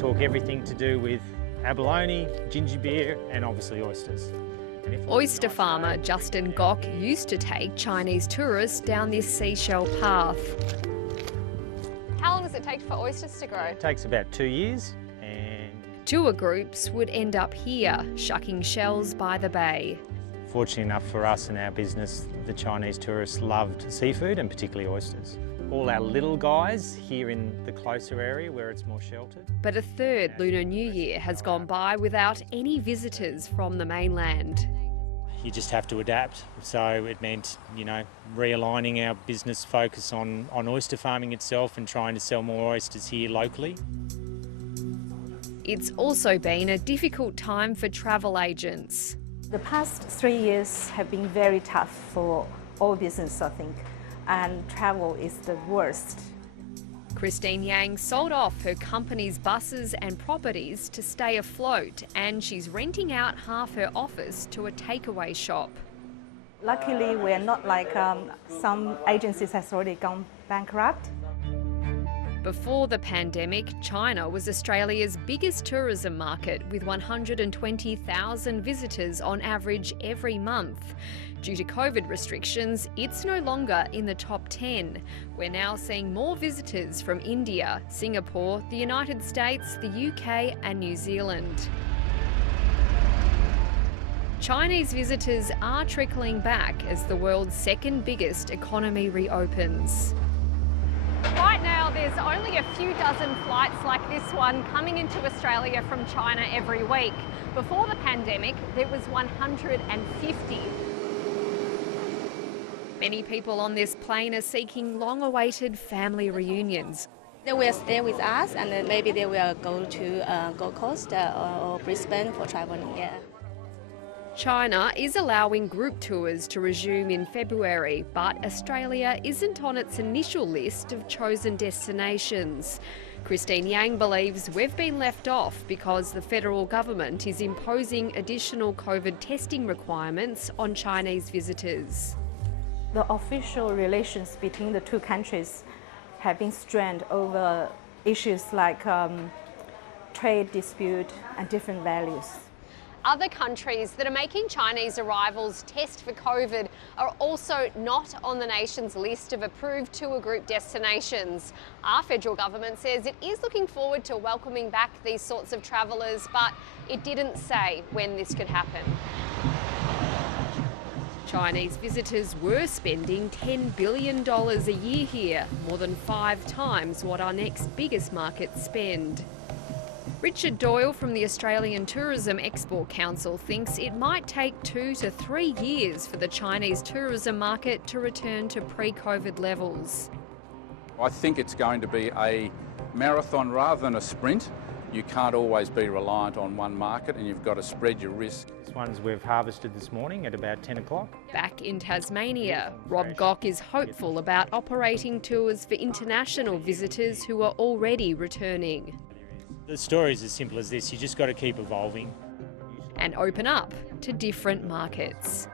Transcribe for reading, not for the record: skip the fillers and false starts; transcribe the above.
talk everything to do with abalone, ginger beer and obviously oysters. Oyster farmer Justin Gok used to take Chinese tourists down this seashell path. How long does it take for oysters to grow? It takes about 2 years. And Tour groups would end up here, shucking shells by the bay. fortunately enough for us and our business, the Chinese tourists loved seafood and particularly oysters. All our little guys here in the closer area where it's more sheltered. But a third Lunar New Year has gone by without any visitors from the mainland. You just have to adapt. So it meant, realigning our business focus on oyster farming itself and trying to sell more oysters here locally. It's also been a difficult time for travel agents. The past 3 years have been very tough for all business, I think, and travel is the worst. Christine Yang sold off her company's buses and properties to stay afloat, and she's renting out half her office to a takeaway shop. Luckily, we're not like some agencies has already gone bankrupt. Before the pandemic, China was Australia's biggest tourism market with 120,000 visitors on average every month. Due to COVID restrictions, it's no longer in the top 10. We're now seeing more visitors from India, Singapore, the United States, the UK and New Zealand. Chinese visitors are trickling back as the world's second biggest economy reopens. Right now, there's only a few dozen flights like this one coming into Australia from China every week. Before the pandemic, there was 150. Many people on this plane are seeking long-awaited family reunions. They will stay with us and then maybe they will go to Gold Coast or Brisbane for traveling, yeah. China is allowing group tours to resume in February, but Australia isn't on its initial list of chosen destinations. Christine Yang believes we've been left off because the federal government is imposing additional COVID testing requirements on Chinese visitors. The official relations between the two countries have been strained over issues like trade dispute and different values. Other countries that are making Chinese arrivals test for COVID are also not on the nation's list of approved tour group destinations. Our federal government says it is looking forward to welcoming back these sorts of travellers, but it didn't say when this could happen. Chinese visitors were spending $10 billion a year here, more than 5 times what our next biggest markets spend. Richard Doyle from the Australian Tourism Export Council thinks it might take 2 to 3 years for the Chinese tourism market to return to pre-COVID levels. I think it's going to be a marathon rather than a sprint. You can't always be reliant on one market and you've got to spread your risk. These ones we've harvested this morning at about 10 o'clock. Back in Tasmania, Rob Gok is hopeful about operating tours for international visitors who are already returning. The story is as simple as this, you just got to keep evolving. And open up to different markets.